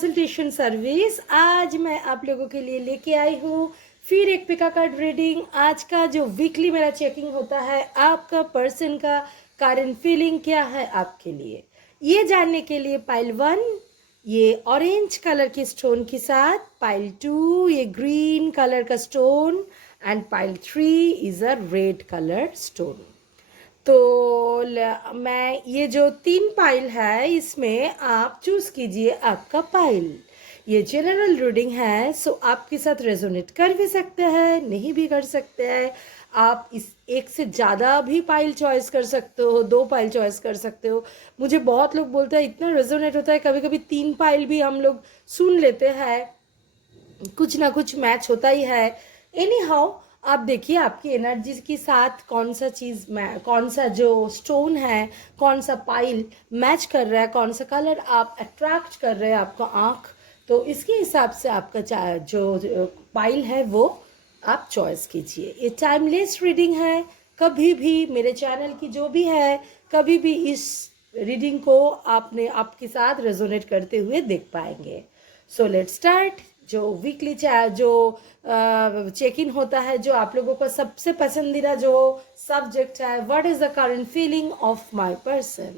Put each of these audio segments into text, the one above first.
Consultation service. आज मैं आप लोगों के लिए लेके आई हूँ फिर एक पिका कार्ड रीडिंग। आज का जो वीकली मेरा चेकिंग होता है, आपका पर्सन का करंट फीलिंग क्या है आपके लिए, ये जानने के लिए पाइल 1 ये ऑरेंज कलर के स्टोन के साथ, पाइल 2 ये ग्रीन कलर का stone and pile 3 is a red colour stone. तो मैं ये जो 3 पाइल है इसमें आप चूज़ कीजिए आपका पाइल। ये जनरल रीडिंग है, सो आपके साथ रेजोनेट कर भी सकते हैं, नहीं भी कर सकते हैं। आप इस एक से ज़्यादा भी पाइल चॉइस कर सकते हो, 2 पाइल चॉइस कर सकते हो। मुझे बहुत लोग बोलते हैं इतना रेजोनेट होता है, कभी कभी 3 पाइल भी हम लोग सुन लेते हैं, कुछ ना कुछ मैच होता ही है। एनी हाउ आप देखिए आपकी एनर्जी के साथ कौन सा चीज़ कौन सा जो स्टोन है, कौन सा पाइल मैच कर रहा है, कौन सा कलर आप अट्रैक्ट कर रहे हैं आपका आँख, तो इसके हिसाब से आपका जो पाइल है वो आप चॉइस कीजिए। ये टाइमलेस रीडिंग है, कभी भी मेरे चैनल की जो भी है, कभी भी इस रीडिंग को आपने आपके साथ रेजोनेट करते हुए देख पाएंगे। So let's start. जो वीकली जो चेक इन होता है, जो आप लोगों का सबसे पसंदीदा जो सब्जेक्ट है, what is the current feeling of my person.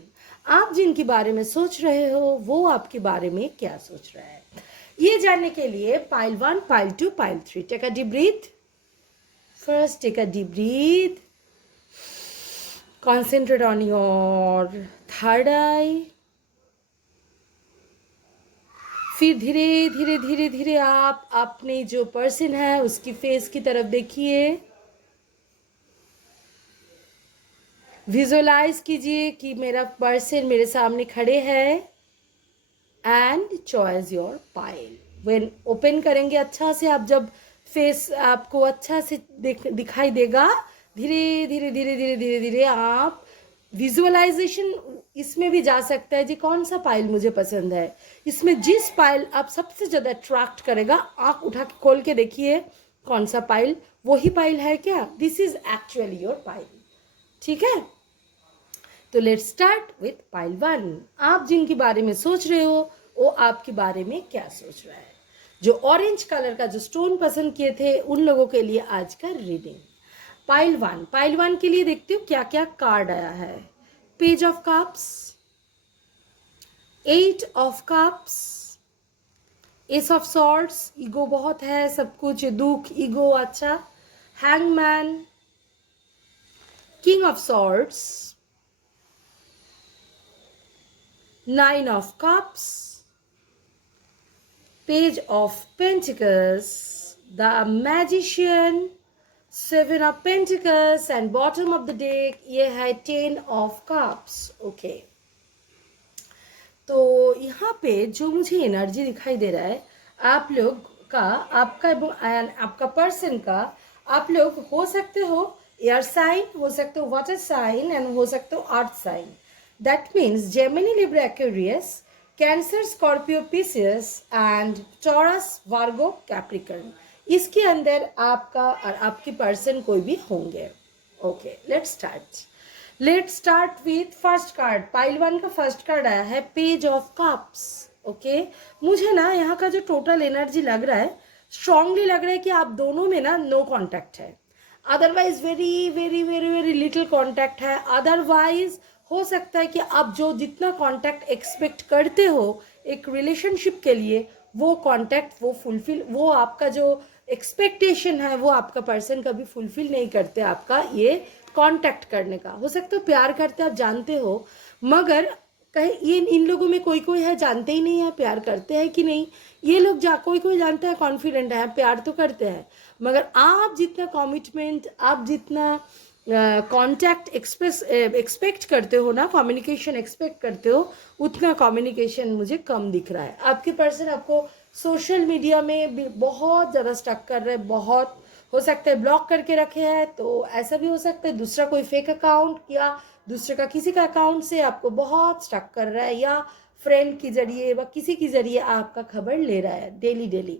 आप जिनके बारे में सोच रहे हो वो आपके बारे में क्या सोच रहा है, ये जानने के लिए pile 1, pile 2, pile 3 take a deep breath. First take a deep breath, concentrate on your third eye। फिर धीरे धीरे धीरे धीरे आप अपने जो पर्सन है उसकी फेस की तरफ देखिए, विजुअलाइज कीजिए कि मेरा पर्सन मेरे सामने खड़े हैं and choice your pile. When open करेंगे अच्छा से, आप जब फेस आपको अच्छा से दिखाई देगा, धीरे धीरे धीरे धीरे धीरे धीरे आप विजुअलाइजेशन इसमें भी जा सकता है जी कौन सा पाइल मुझे पसंद है। इसमें जिस पाइल आप सबसे ज़्यादा अट्रैक्ट करेगा, आँख उठा के खोल के देखिए कौन सा पाइल, वही पाइल है क्या, this is actually your pile. ठीक है, तो लेट्स स्टार्ट विथ पाइल 1। आप जिनके बारे में सोच रहे हो वो आपके बारे में क्या सोच रहा है। जो ऑरेंज कलर का जो स्टोन पसंद किए थे उन लोगों के लिए आज का रीडिंग। पाइल 1, पाइल 1 के लिए देखते हो क्या क्या कार्ड आया है। Page of cups, 8 of cups, S of swords, ego बहुत है, सब कुछ दुख, ईगो अच्छा, hangman, king of swords, 9 of cups, page of pentacles, the magician, 7 of pentacles and bottom of the deck ये है 10 of cups। ओके, तो यहाँ पे जो मुझे एनर्जी दिखाई दे रहा है आप लोग का, आपका पर्सन का, आप लोग हो सकते हो एयर साइन, हो सकते हो वाटर साइन एंड हो सकते हो earth sign. That means Gemini, Libra, Aquarius, Cancer, Scorpio, Pisces and Taurus, Virgo, Capricorn, इसके अंदर आपका और आपकी पर्सन कोई भी होंगे। Okay, let's start with first card. Pile 1 का फर्स्ट कार्ड आया है पेज ऑफ कप्स। ओके, मुझे ना यहाँ का जो टोटल एनर्जी लग रहा है, स्ट्रांगली लग रहा है कि आप दोनों में ना नो कांटेक्ट है, otherwise very very very very little contact है। अदरवाइज हो सकता है कि आप जो जितना कांटेक्ट एक्सपेक्ट करते हो एक रिलेशनशिप के लिए, वो कांटेक्ट वो फुलफिल, वो आपका जो एक्सपेक्टेशन है वो आपका पर्सन कभी फुलफिल नहीं करते। आपका ये कांटेक्ट करने का हो सकता है, प्यार करते आप जानते हो, मगर कहीं ये इन लोगों में कोई कोई है जानते ही नहीं है प्यार करते हैं कि नहीं। ये लोग कोई कोई जानता है, कॉन्फिडेंट है, प्यार तो करते हैं, मगर आप जितना कमिटमेंट, आप जितना कांटेक्ट एक्सपेक्ट करते हो ना, कम्युनिकेशन एक्सपेक्ट करते हो, उतना कम्युनिकेशन मुझे कम दिख रहा है। आपके पर्सन आपको सोशल मीडिया में भी बहुत ज़्यादा स्टक कर रहे हैं, बहुत हो सकता है ब्लॉक करके रखे हैं, तो ऐसा भी हो सकता है दूसरा कोई फेक अकाउंट या दूसरे का किसी का अकाउंट से आपको बहुत स्टक कर रहा है, या फ्रेंड के जरिए व किसी के जरिए आपका खबर ले रहा है डेली डेली।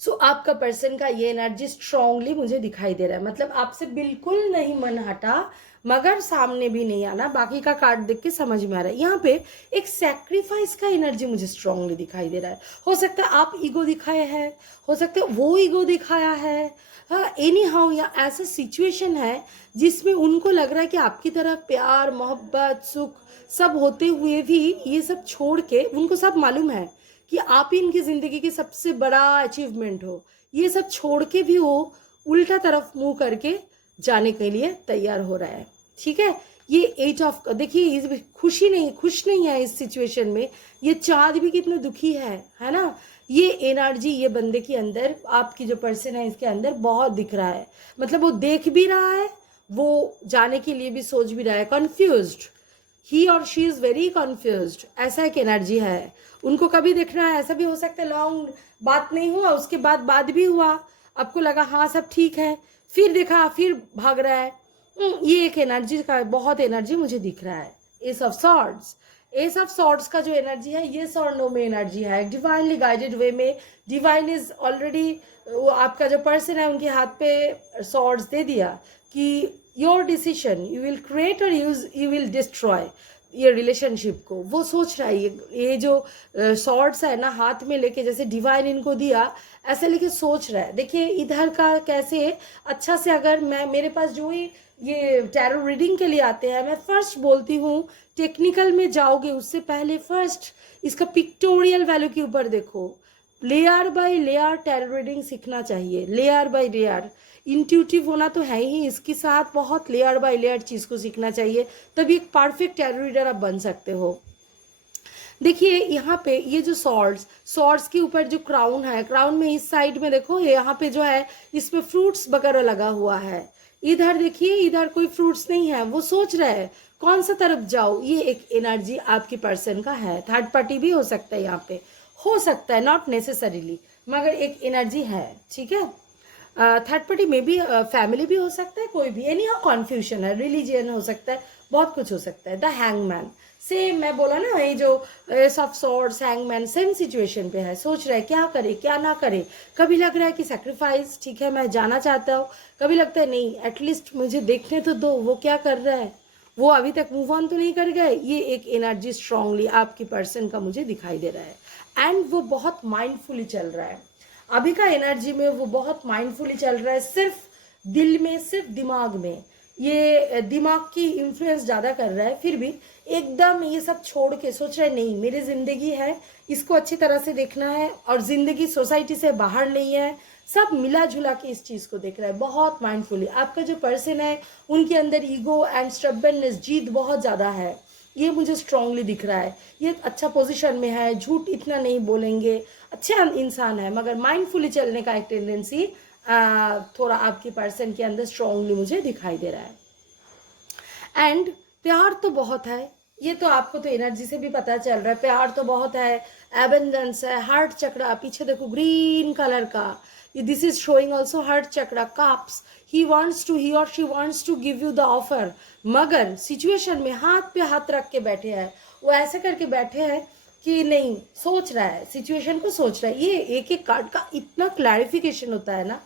सो आपका पर्सन का ये एनर्जी स्ट्रांगली मुझे दिखाई दे रहा है, मतलब आपसे बिल्कुल नहीं मन हटा, मगर सामने भी नहीं आना। बाकी का कार्ड देख के समझ में आ रहा है यहाँ पे एक सैक्रिफाइस का एनर्जी मुझे स्ट्रांगली दिखाई दे रहा है। हो सकता है आप ईगो दिखाए हैं, हो सकता है वो ईगो दिखाया है, हाँ एनी हाउ या ऐसा सिचुएशन है जिसमें उनको लग रहा है कि आपकी तरफ प्यार मोहब्बत सुख सब होते हुए भी ये सब छोड़ के, उनको सब मालूम है कि आप ही इनकी ज़िंदगी की सबसे बड़ा अचीवमेंट हो, ये सब छोड़ के भी वो उल्टा तरफ मुंह करके जाने के लिए तैयार हो रहा है। ठीक है, ये एट ऑफ, देखिए खुश नहीं है इस सिचुएशन में। ये चाँद भी कितने दुखी है ना। ये एनर्जी ये बंदे के अंदर, आपकी जो पर्सन है इसके अंदर बहुत दिख रहा है। मतलब वो देख भी रहा है, वो जाने के लिए भी सोच भी रहा है, कन्फ्यूज्ड, ही और शी इज़ वेरी कन्फ्यूज्ड, ऐसा एक एनर्जी है। उनको कभी देखना है, ऐसा भी हो सकता है लॉन्ग बात नहीं हुआ, उसके बाद बात भी हुआ, आपको लगा हाँ सब ठीक है, फिर देखा फिर भाग रहा है। ये एक एनर्जी का बहुत एनर्जी मुझे दिख रहा है। S of swords, S of swords का जो एनर्जी है येस और नो में एनर्जी है, डिवाइनली गाइडेड वे में। डिवाइन इज ऑलरेडी, वो आपका जो पर्सन है उनके हाथ पे सॉर्ड्स दे दिया कि your decision, you will create और यू विल डिस्ट्रॉय ये रिलेशनशिप को। वो सोच रहा है ये जो सॉर्ड्स है ना हाथ में लेके, जैसे डिवाइन इनको दिया ऐसे लेके सोच रहा है। देखिए इधर का कैसे अच्छा से, अगर मैं मेरे पास जो ही ये टैरो रीडिंग के लिए आते हैं, मैं फर्स्ट बोलती हूँ टेक्निकल में जाओगे उससे पहले फर्स्ट इसका पिक्टोरियल वैल्यू के ऊपर देखो। Layer by layer tarot reading सीखना चाहिए, लेयर बाय लेयर। इंट्यूटिव होना तो है ही, इसके साथ बहुत लेयर बाय लेयर चीज़ को सीखना चाहिए, तभी एक परफेक्ट टैरो रीडर आप बन सकते हो। देखिए यहाँ पे ये जो सॉर्ड्स के ऊपर जो क्राउन है, क्राउन में इस साइड में देखो यहाँ पे जो है इसमें फ्रूट्स वगैरह लगा हुआ है। इधर देखिए इधर कोई फ्रूट्स नहीं है, वो सोच रहा है कौन सा तरफ जाओ। ये एक एनर्जी आपके पर्सन का है, थर्ड पार्टी भी हो सकता है यहाँ पे, हो सकता है नॉट नेसेसरीली, मगर एक एनर्जी है। ठीक है, थर्ड पार्टी में भी फैमिली भी हो सकता है, कोई भी, एनी हाउ कन्फ्यूजन है, रिलीजियन हो सकता है, बहुत कुछ हो सकता है। द हैंगमैन, सेम मैं बोला ना, ये जो S of swords hangman same situation पे है, सोच रहा है क्या करे क्या ना करे। कभी लग रहा है कि सेक्रीफाइस ठीक है मैं जाना चाहता हूँ, कभी लगता है नहीं एटलीस्ट मुझे देखने तो दो वो क्या कर रहा है, वो अभी तक मूव ऑन तो नहीं कर गए। ये एक एनर्जी स्ट्रांगली आपकी पर्सन का मुझे दिखाई दे रहा है, एंड वो बहुत माइंडफुली चल रहा है अभी का एनर्जी में, वो बहुत माइंडफुली चल रहा है, सिर्फ दिल में सिर्फ दिमाग में, ये दिमाग की इन्फ्लुएंस ज़्यादा कर रहा है। फिर भी एकदम ये सब छोड़ के सोच रहा है नहीं मेरी ज़िंदगी है, इसको अच्छी तरह से देखना है, और ज़िंदगी सोसाइटी से बाहर नहीं है, सब मिला जुला के इस चीज़ को देख रहा है बहुत माइंडफुली। आपका जो पर्सन है उनके अंदर ईगो एंड स्टबर्ननेस, जीत बहुत ज़्यादा है, ये मुझे स्ट्रांगली दिख रहा है। ये अच्छा पोजीशन में है, झूठ इतना नहीं बोलेंगे, अच्छा इंसान है, मगर माइंडफुली चलने का एक टेंडेंसी थोड़ा आपके पर्सन के अंदर स्ट्रांगली मुझे दिखाई दे रहा है। एंड प्यार तो बहुत है, ये तो आपको तो एनर्जी से भी पता चल रहा है, प्यार तो बहुत है, एबेंडेंस है, हार्ट चक्रा पीछे देखो ग्रीन कलर का, this is showing also heart chakra, cups. He और she wants to give you the offer, मगर सिचुएशन में हाथ पे हाथ रख के बैठे हैं, वो ऐसे करके बैठे हैं कि नहीं, सोच रहा है सिचुएशन को, सोच रहा है। ये एक एक कार्ड का इतना क्लैरिफिकेशन होता है ना,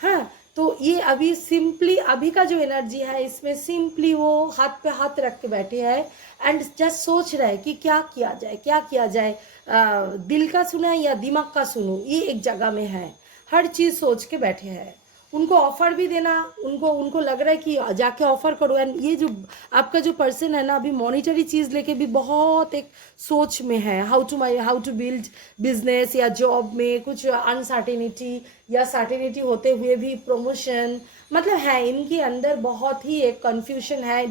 हाँ। तो ये अभी सिंपली अभी का जो एनर्जी है इसमें सिंपली वो हाथ पे हाथ रख के बैठे हैं एंड जस्ट सोच रहा है कि क्या किया जाए क्या किया जाए, दिल का सुना या दिमाग का सुनूं, ये एक जगह में है, हर चीज़ सोच के बैठे हैं। उनको ऑफर भी देना, उनको लग रहा है कि जाके ऑफर करो। एंड ये जो आपका जो पर्सन है ना अभी मॉनिटरी चीज़ लेके भी बहुत एक सोच में है, हाउ टू बिल्ड बिजनेस या जॉब में कुछ अनसर्टेनिटी या सर्टेनिटी होते हुए भी प्रमोशन, मतलब है इनके अंदर बहुत ही एक कन्फ्यूजन है।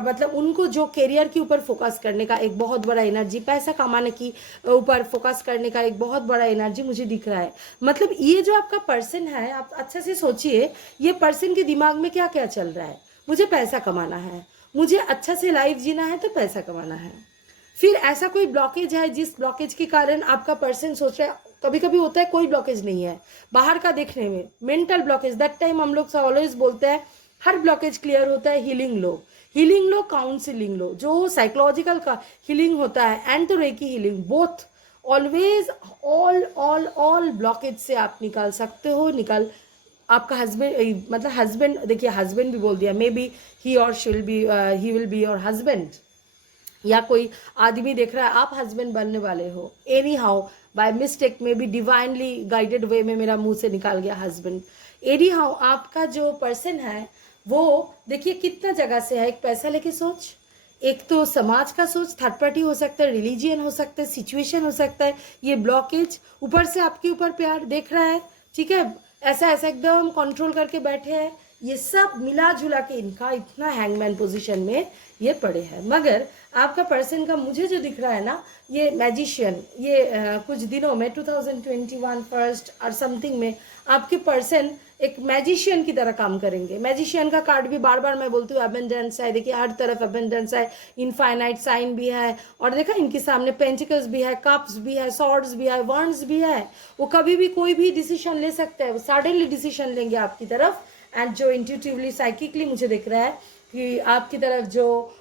मतलब उनको जो करियर के ऊपर फोकस करने का एक बहुत बड़ा एनर्जी, पैसा कमाने की ऊपर फोकस करने का एक बहुत बड़ा एनर्जी मुझे दिख रहा है। मतलब ये जो आपका पर्सन है, आप अच्छे से सोचिए ये पर्सन के दिमाग में क्या क्या चल रहा है। मुझे पैसा कमाना है, मुझे अच्छा से लाइफ जीना है तो पैसा कमाना है। फिर ऐसा कोई ब्लॉकेज है जिस ब्लॉकेज के कारण आपका पर्सन सोच रहा है, कभी कभी होता है कोई ब्लॉकेज नहीं है बाहर का देखने में, मेंटल ब्लॉकेज, दैट टाइम हम लोग ऑलवेज बोलते हैं हर ब्लॉकेज क्लियर होता है हीलिंग लो काउंसिलिंग लो, जो साइकोलॉजिकल का हीलिंग होता है एंड तो recce healing, both always all blockage से आप निकाल सकते हो। आपका हस्बैंड, मतलब हस्बैंड, देखिए हस्बैंड भी बोल दिया, मे बी ही और she will be, he will be your husband, या कोई आदमी देख रहा है आप हस्बैंड बनने वाले हो, एनी हाउ बाय मिस्टेक में भी डिवाइनली गाइडेड वे में मेरा मुंह से निकाल गया हस्बैंड। एनी हाउ आपका जो पर्सन है वो देखिए कितना जगह से है, एक पैसा लेके सोच, एक तो समाज का सोच, थर्ड पार्टी हो सकता है, रिलीजियन हो सकता है, सिचुएशन हो सकता है, ये ब्लॉकेज, ऊपर से आपके ऊपर प्यार देख रहा है, ठीक है, ऐसा ऐसा एकदम कंट्रोल करके बैठे हैं, ये सब मिला जुला के इनका इतना हैंगमैन पोजीशन में ये पड़े हैं। मगर आपका पर्सन का मुझे जो दिख रहा है ना, ये मैजिशियन, ये कुछ दिनों में 2021 फर्स्ट और समथिंग में आपके पर्सन एक मैजिशियन की तरह काम करेंगे। मैजिशियन का कार्ड भी बार बार मैं बोलती हूँ अबेंडेंस है, देखिए हर तरफ अबेंडेंस है, इनफाइनाइट साइन भी है, और देखा इनके सामने पेंटिकल्स भी है, कप्स भी है, सॉर्ड्स भी है, वर्ड्स भी है। वो कभी भी कोई भी डिसीजन ले सकते हैं, वो सडनली डिसीजन लेंगे आपकी तरफ। एंड जो इंट्यूटिवली साइकिकली मुझे दिख रहा है कि आपकी तरफ जो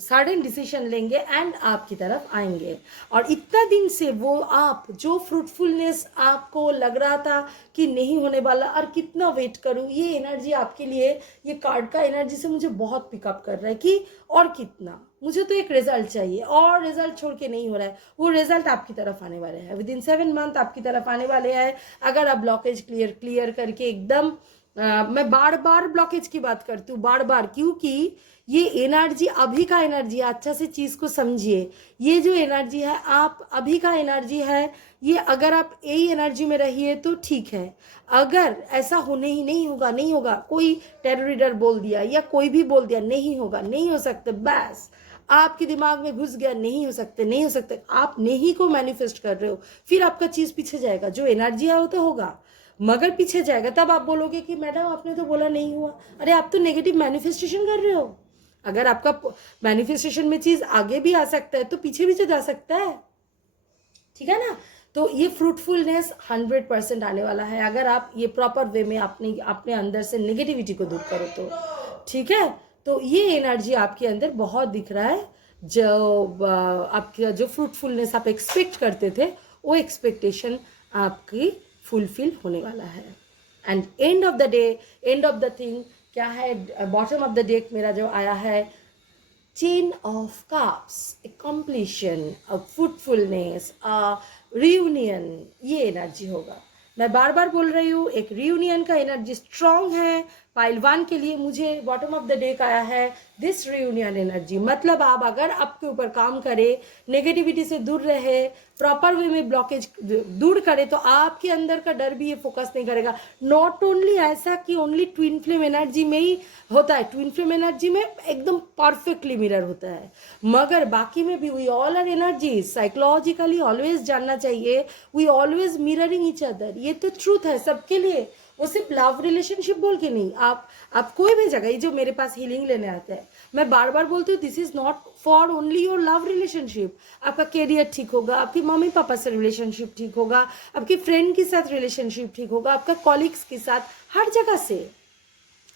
सडन डिसीजन लेंगे एंड आपकी तरफ आएंगे। और इतना दिन से वो आप जो फ्रूटफुलनेस आपको लग रहा था कि नहीं होने वाला और कितना वेट करूं, ये एनर्जी आपके लिए, ये कार्ड का एनर्जी से मुझे बहुत पिकअप कर रहा है कि और कितना, मुझे तो एक रिजल्ट चाहिए और रिजल्ट छोड़ के नहीं हो रहा है। वो रिजल्ट आपकी तरफ आने वाले हैं, विदिन 7 मंथ आपकी तरफ आने वाले हैं। अगर आप ब्लॉकेज क्लियर करके एकदम मैं बार बार ब्लॉकेज की बात करती हूँ, बार बार, क्योंकि ये एनर्जी अभी का एनर्जी है। अच्छा से चीज़ को समझिए, ये जो एनर्जी है आप अभी का एनर्जी है, ये अगर आप यही एनर्जी में रहिए तो ठीक है। अगर ऐसा होने ही नहीं होगा, नहीं होगा, कोई टेरर रीडर बोल दिया या कोई भी बोल दिया नहीं होगा, नहीं हो सकते, बस आपके दिमाग में घुस गया नहीं हो सकते, नहीं हो सकते, आप नहीं को मैनिफेस्ट कर रहे हो, फिर आपका चीज़ पीछे जाएगा। जो एनर्जी है वो तो होगा मगर पीछे जाएगा। तब आप बोलोगे कि मैडम आपने तो बोला नहीं हुआ। अरे आप तो नेगेटिव मैनिफेस्टेशन कर रहे हो। अगर आपका मैनिफेस्टेशन में चीज आगे भी आ सकता है तो पीछे भी तो जा सकता है, ठीक है ना। तो ये फ्रूटफुलनेस 100% आने वाला है अगर आप ये प्रॉपर वे में अपने अंदर से नेगेटिविटी को दूर करो तो, ठीक है। तो ये एनर्जी आपके अंदर बहुत दिख रहा है। जो आपका जो फ्रूटफुलनेस आप एक्सपेक्ट करते थे वो एक्सपेक्टेशन आपकी फुलफिल होने वाला है। And end of the day, end of the thing क्या है, बॉटम ऑफ द डेक मेरा जो आया है, chain of cups, A completion, a fruitfulness, a reunion, ये एनर्जी होगा। मैं बार बार बोल रही हूँ, एक रियूनियन का एनर्जी स्ट्रांग है। पाइल 1 के लिए मुझे बॉटम ऑफ द डेक आया है दिस रियूनियन एनर्जी। मतलब आप अगर आपके ऊपर काम करे, नेगेटिविटी से दूर रहे, प्रॉपर वे में ब्लॉकेज दूर करे, तो आपके अंदर का डर भी ये फोकस नहीं करेगा। नॉट ओनली ऐसा कि ओनली ट्विन फ्लेम एनर्जी में ही होता है, ट्विन फ्लेम एनर्जी में एकदम परफेक्टली मिरर होता है, मगर बाकी में भी we all are energies. Psychologically always जानना चाहिए we always mirroring each other, ये तो ट्रूथ है सबके लिए। वो सिर्फ लव रिलेशनशिप बोल के नहीं, आप कोई भी जगह, जो मेरे पास हीलिंग लेने आते हैं, मैं बार बार बोलती हूँ this is not for only your love relationship. आपका कैरियर ठीक होगा, आपकी मम्मी पापा से रिलेशनशिप ठीक होगा, आपकी फ्रेंड के साथ रिलेशनशिप ठीक होगा, आपका कॉलीग्स के साथ, हर जगह से,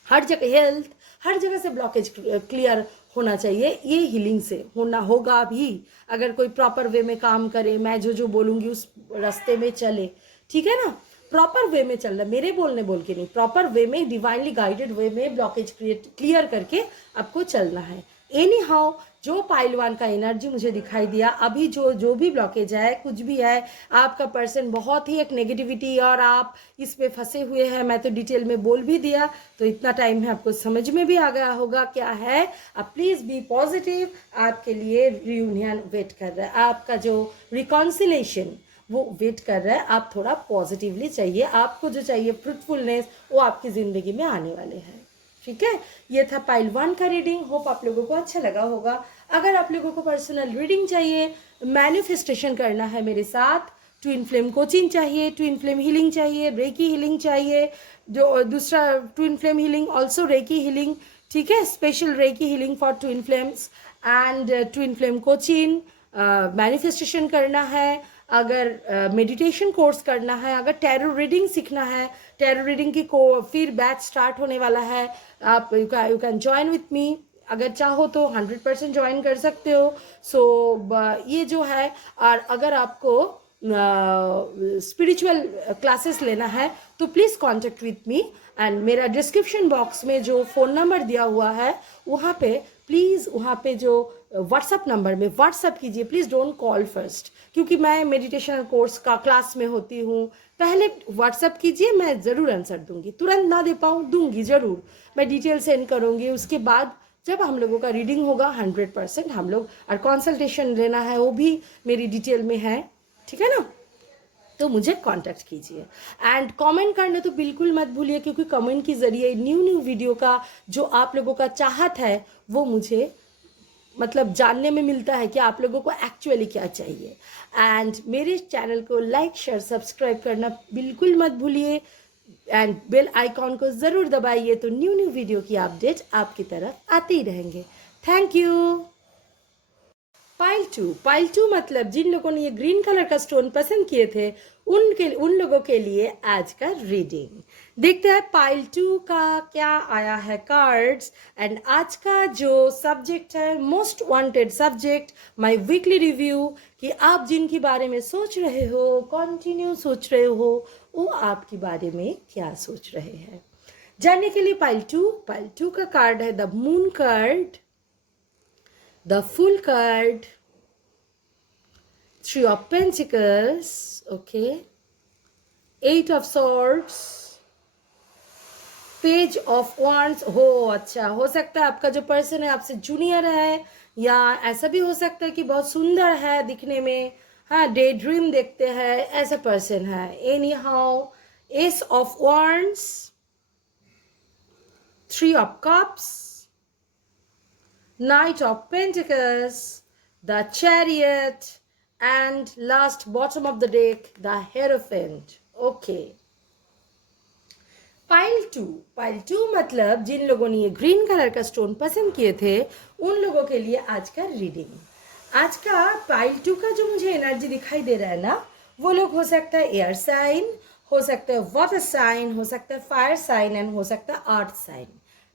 हर जगह हेल्थ, हर जगह से ब्लॉकेज क्लियर होना चाहिए। ये हीलिंग से होना होगा भी अगर कोई प्रॉपर वे में काम करे, मैं जो बोलूँगी उस रास्ते में चले, ठीक है ना। प्रॉपर वे में चलना, मेरे बोल के नहीं, प्रॉपर वे में, डिवाइनली गाइडेड वे में ब्लॉकेज क्लियर करके आपको चलना है। एनी हाउ जो पाइल 1 का एनर्जी मुझे दिखाई दिया, अभी जो भी ब्लॉकेज है, कुछ भी है, आपका पर्सन बहुत ही एक नेगेटिविटी और आप इस पे फंसे हुए हैं। मैं तो डिटेल में बोल भी दिया, तो इतना टाइम है आपको समझ में भी आ गया होगा क्या है। आप प्लीज बी पॉजिटिव, आपके लिए रियूनियन वेट कर रहा है, आपका जो रिकॉन्सिलेशन वो वेट कर रहा है। आप थोड़ा पॉजिटिवली चाहिए, आपको जो चाहिए फ्रूटफुलनेस वो आपकी ज़िंदगी में आने वाले हैं, ठीक है। ये था पाइल 1 का रीडिंग। होप आप लोगों को अच्छा लगा होगा। अगर आप लोगों को पर्सनल रीडिंग चाहिए, मैनिफेस्टेशन करना है मेरे साथ, ट्विन फ्लेम कोचिंग चाहिए, ट्विन फ्लेम हीलिंग चाहिए, रेकी हीलिंग चाहिए, जो दूसरा twin flame healing also recce healing, ठीक है, special recce healing for twin flames and twin flame coaching, manifestation करना है, अगर मेडिटेशन कोर्स करना है, अगर टैरो रीडिंग सीखना है, टैरो रीडिंग की फिर बैच स्टार्ट होने वाला है, आप you can join with me अगर चाहो तो 100% ज्वाइन कर सकते हो। सो ये जो है, और अगर आपको स्पिरिचुअल क्लासेस लेना है तो please contact with me, and मेरा डिस्क्रिप्शन बॉक्स में जो फ़ोन नंबर दिया हुआ है वहाँ पे प्लीज़, वहाँ पे जो व्हाट्सअप नंबर में व्हाट्सअप कीजिए, प्लीज़ डोंट कॉल फर्स्ट, क्योंकि मैं मेडिटेशन कोर्स का क्लास में होती हूँ। पहले व्हाट्सअप कीजिए, मैं ज़रूर आंसर दूंगी, तुरंत ना दे पाऊँ दूंगी ज़रूर, मैं डिटेल सेंड करूँगी। उसके बाद जब हम लोगों का रीडिंग होगा 100% हम लोग, और कंसल्टेशन लेना है वो भी मेरी डिटेल में है, ठीक है ना। तो मुझे कांटेक्ट कीजिए, एंड कमेंट करना तो बिल्कुल मत भूलिए, क्योंकि कमेंट के ज़रिए न्यू वीडियो का जो आप लोगों का चाहत है वो मुझे मतलब जानने में मिलता है कि आप लोगों को एक्चुअली क्या चाहिए। एंड मेरे चैनल को लाइक शेयर सब्सक्राइब करना बिल्कुल मत भूलिए, एंड बेल आइकॉन को ज़रूर दबाइए, तो न्यू वीडियो की अपडेट आपकी तरफ आते ही रहेंगे। Thank you. पाइल टू मतलब जिन लोगों ने ये ग्रीन कलर का स्टोन पसंद किए थे उन लोगों के लिए आज का रीडिंग। देखते हैं पाइल 2 का क्या आया है कार्ड्स। एंड आज का जो सब्जेक्ट है, most wanted subject, my weekly review, कि आप जिनके बारे में सोच रहे हो, कंटिन्यू सोच रहे हो, वो आपके बारे में क्या सोच रहे हैं, जानने के लिए पाइल टू का कार्ड है the moon card, the Fool card, Three of Pentacles, okay, Eight of Swords, Page of Wands। हो अच्छा, हो सकता है आपका जो पर्सन है आपसे जूनियर है, या ऐसा भी हो सकता है कि बहुत सुंदर है दिखने में, हाँ, डे ड्रीम देखते हैं, ऐसा पर्सन है। Any how, S of wands, three of cups, Knight of Pentacles, the Chariot, and last bottom of the deck, the Hierophant. Okay. Pile two मतलब जिन लोगों ने ये ग्रीन कलर का स्टोन पसंद किए थे उन लोगों के लिए आज का रीडिंग। आज का पाइल 2 का जो मुझे एनर्जी दिखाई दे रहा है ना, वो लोग हो सकता है एयर साइन, हो सकता है वाटर साइन, हो सकता है फायर साइन, एंड हो सकता है earth sign.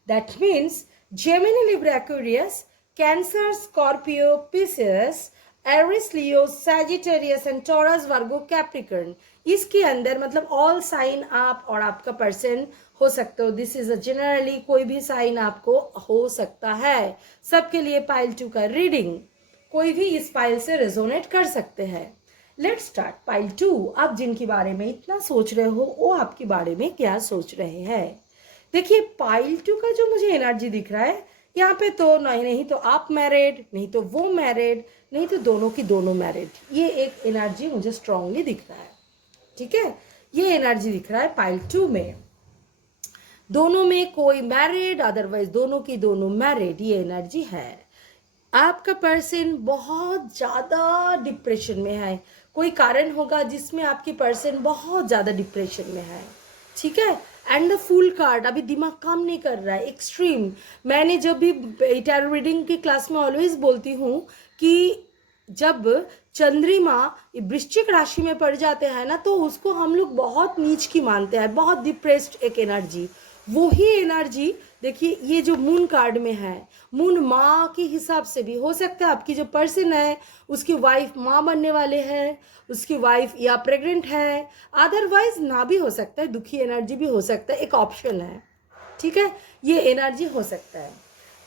That means Gemini, Libra, Aquarius, Cancer, Scorpio, Pisces, Aries, Leo, Sagittarius and Taurus, Virgo, Capricorn। इसके अंदर मतलब ऑल साइन आप और आपका पर्सन हो सकते हो। दिस इज अ जनरली कोई भी साइन आपको हो सकता है। सबके लिए पाइल 2 का रीडिंग, कोई भी इस पाइल से रेजोनेट कर सकते हैं। Let's start pile 2। आप जिनके बारे में इतना सोच रहे हो वो आपके बारे में क्या सोच रहे हैं। देखिए पाइल 2 का जो मुझे एनर्जी दिख रहा है यहाँ पे, तो नहीं तो आप मैरिड, नहीं तो वो मैरिड, नहीं तो दोनों की दोनों मैरिड, ये एक एनर्जी मुझे स्ट्रांगली दिख रहा है। ठीक है, ये एनर्जी दिख रहा है पाइल 2 में। दोनों में कोई मैरिड, अदरवाइज दोनों की दोनों मैरिड, ये एनर्जी है। आपका पर्सन बहुत ज़्यादा डिप्रेशन में है, कोई कारण होगा जिसमें आपकी पर्सन बहुत ज़्यादा डिप्रेशन में है। ठीक है, एंड द फुल कार्ड, अभी दिमाग काम नहीं कर रहा है, एक्सट्रीम। मैंने जब भी टैरो रीडिंग की क्लास में ऑलवेज बोलती हूँ कि जब चंद्रमा वृश्चिक राशि में पड़ जाते हैं ना, तो उसको हम लोग बहुत नीच की मानते हैं, बहुत डिप्रेस्ड एक एनर्जी। वही एनर्जी देखिए ये जो मून कार्ड में है, मून माँ के हिसाब से भी हो सकता है आपकी जो पर्सन है उसकी वाइफ माँ बनने वाले हैं, उसकी वाइफ या प्रेग्नेंट है, अदरवाइज ना भी हो सकता है, दुखी एनर्जी भी हो सकता है, एक ऑप्शन है। ठीक है, ये एनर्जी हो सकता है।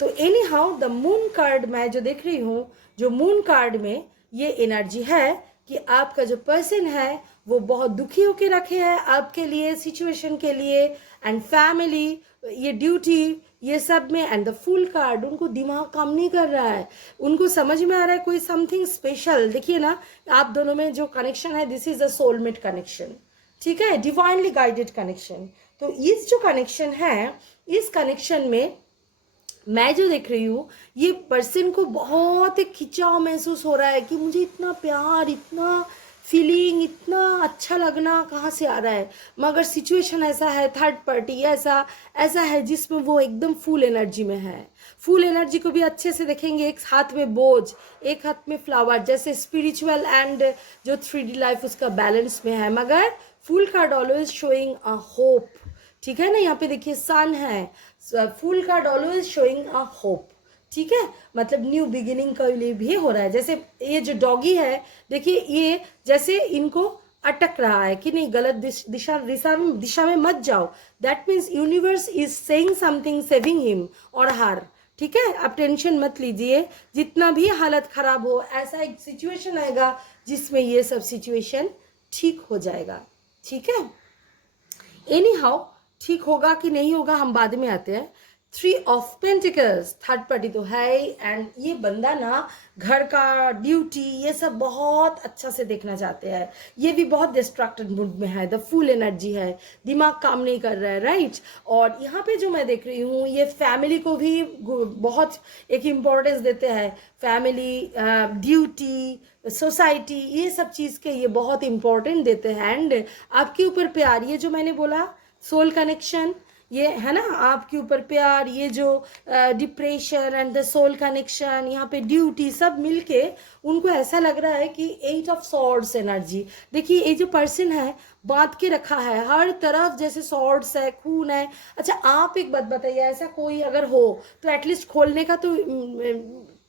तो any how the moon card मैं जो देख रही हूँ, जो मून कार्ड में ये एनर्जी है कि आपका जो पर्सन है वो बहुत दुखी होके रखे हैं आपके लिए, सिचुएशन के लिए, एंड फैमिली, ये ड्यूटी, ये सब में। एंड द फुल कार्ड, उनको दिमाग काम नहीं कर रहा है, उनको समझ में आ रहा है कोई समथिंग स्पेशल। देखिए ना, आप दोनों में जो कनेक्शन है, this is a soulmate connection. ठीक है, डिवाइनली गाइडेड कनेक्शन। तो इस जो कनेक्शन है, इस कनेक्शन में मैं जो देख रही हूँ, ये पर्सन को बहुत एक खिंचाव महसूस हो रहा है कि मुझे इतना प्यार, इतना फीलिंग, इतना अच्छा लगना कहाँ से आ रहा है। मगर सिचुएशन ऐसा है, थर्ड पार्टी ऐसा है जिसमें वो एकदम फुल एनर्जी में है। फुल एनर्जी को भी अच्छे से देखेंगे, एक हाथ में बोझ, एक हाथ में फ्लावर, जैसे स्पिरिचुअल एंड जो 3D लाइफ उसका बैलेंस में है। मगर full card always showing a hope. ठीक है ना, यहाँ पे देखिए सन है, full card always showing a hope. ठीक है, मतलब न्यू बिगिनिंग के लिए भी हो रहा है। जैसे ये जो डॉगी है, देखिए ये जैसे इनको अटक रहा है कि नहीं, गलत दिशा में मत जाओ, that means universe is saying something, saving him और हर। ठीक है, आप टेंशन मत लीजिए, जितना भी हालत खराब हो, ऐसा एक सिचुएशन आएगा जिसमें ये सब सिचुएशन ठीक हो जाएगा। ठीक है, एनी हाउ, ठीक होगा कि नहीं होगा हम बाद में आते हैं। 3 ऑफ पेंटिकल्स, थर्ड पार्टी तो है ही, एंड ये बंदा ना घर का ड्यूटी ये सब बहुत अच्छा से देखना चाहते हैं। ये भी बहुत डिस्ट्रैक्टेड मूड में है, द फुल एनर्जी है, दिमाग काम नहीं कर रहा है, राइट। और यहाँ पे जो मैं देख रही हूँ, ये फैमिली को भी बहुत एक इम्पोर्टेंस देते हैं। फैमिली, ड्यूटी, सोसाइटी, ये सब चीज़ के ये बहुत इम्पोर्टेंट देते हैं। एंड आपके ऊपर प्यार, ये जो मैंने बोला सोल कनेक्शन, ये है ना, आपके ऊपर प्यार, ये जो depression and the soul connection, यहाँ पे ड्यूटी, सब मिलके उनको ऐसा लग रहा है कि 8 ऑफ सॉर्ड्स एनर्जी। देखिए ये जो पर्सन है बांध के रखा है हर तरफ, जैसे सॉर्ड्स है, खून है। अच्छा आप एक बात बताइए, ऐसा कोई अगर हो तो एटलीस्ट खोलने का तो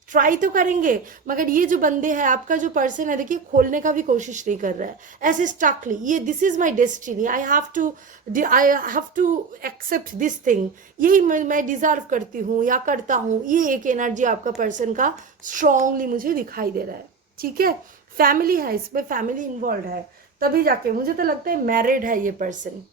ट्राई तो करेंगे, मगर ये जो बंदे हैं, आपका जो पर्सन है, देखिए खोलने का भी कोशिश नहीं कर रहा है, ऐसे स्टकली, ये this is my destiny, I have to accept this thing, यही मैं डिजर्व करती हूँ या करता हूँ। ये एक एनर्जी आपका पर्सन का स्ट्रांगली मुझे दिखाई दे रहा है। ठीक है, फैमिली है, इसमें फैमिली इन्वॉल्व है, तभी जाके मुझे तो लगता है मैरिड है ये पर्सन।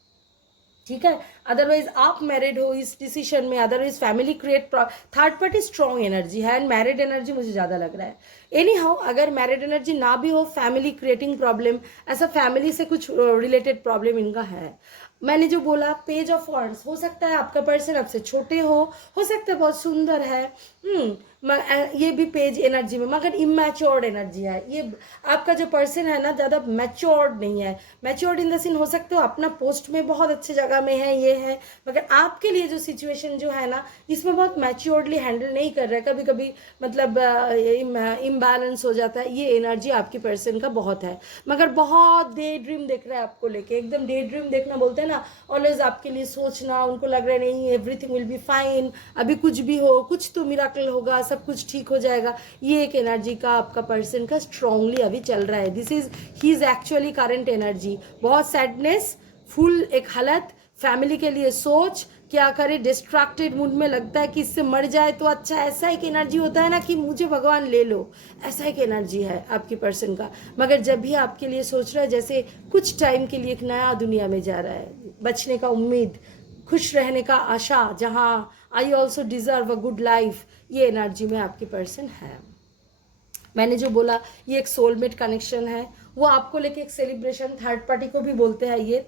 ठीक है, अदरवाइज आप मैरिड हो इस डिसीजन में, otherwise family create, third party strong energy है एंड मैरिड एनर्जी मुझे ज़्यादा लग रहा है। एनी हाउ, अगर मैरिड एनर्जी ना भी हो, फैमिली क्रिएटिंग प्रॉब्लम, ऐसा फैमिली से कुछ रिलेटेड प्रॉब्लम इनका है। मैंने जो बोला पेज ऑफ वॉन्ड्स, हो सकता है आपका पर्सन आपसे छोटे हो सकता है बहुत सुंदर है, ये भी पेज एनर्जी में, मगर इमेच्योर्ड एनर्जी है। ये आपका जो पर्सन है ना, ज़्यादा मैच्योर्ड नहीं है। मैच्योर्ड इन द सीन हो सकते हो अपना पोस्ट में बहुत अच्छे जगह में है, ये है, मगर आपके लिए जो सिचुएशन जो है ना, इसमें बहुत मैच्योर्डली हैंडल नहीं कर रहा है, कभी कभी मतलब इम्बैलेंस हो जाता है। ये एनर्जी आपकी पर्सन का बहुत है, मगर बहुत डे ड्रीम देख रहा है आपको लेके, एकदम डे ड्रीम देखना बोलते हैं ना, ऑलवेज आपके लिए सोचना, उनको लग रहा है नहीं एवरीथिंग विल बी फाइन, अभी कुछ भी हो, कुछ तो मिराकल होगा, सब कुछ ठीक हो जाएगा। ये एक एनर्जी का आपका पर्सन का स्ट्रांगली अभी चल रहा है। This is he is actually current energy, बहुत सैडनेस, फुल एक हालत, फैमिली के लिए सोच, क्या करे, डिस्ट्रैक्टेड मूड में, लगता है कि इससे मर जाए तो अच्छा। ऐसा एक एनर्जी होता है ना कि मुझे भगवान ले लो, ऐसा एक एनर्जी है आपकी पर्सन का। मगर जब भी आपके लिए सोच रहा है, जैसे कुछ टाइम के लिए एक नया दुनिया में जा रहा है, बचने का उम्मीद, खुश रहने का आशा, जहाँ I also deserve a good life, ये एनर्जी में आपकी पर्सन है। मैंने जो बोला ये एक सोलमेट कनेक्शन है, वो आपको लेके एक सेलिब्रेशन, थर्ड पार्टी को भी बोलते हैं। ये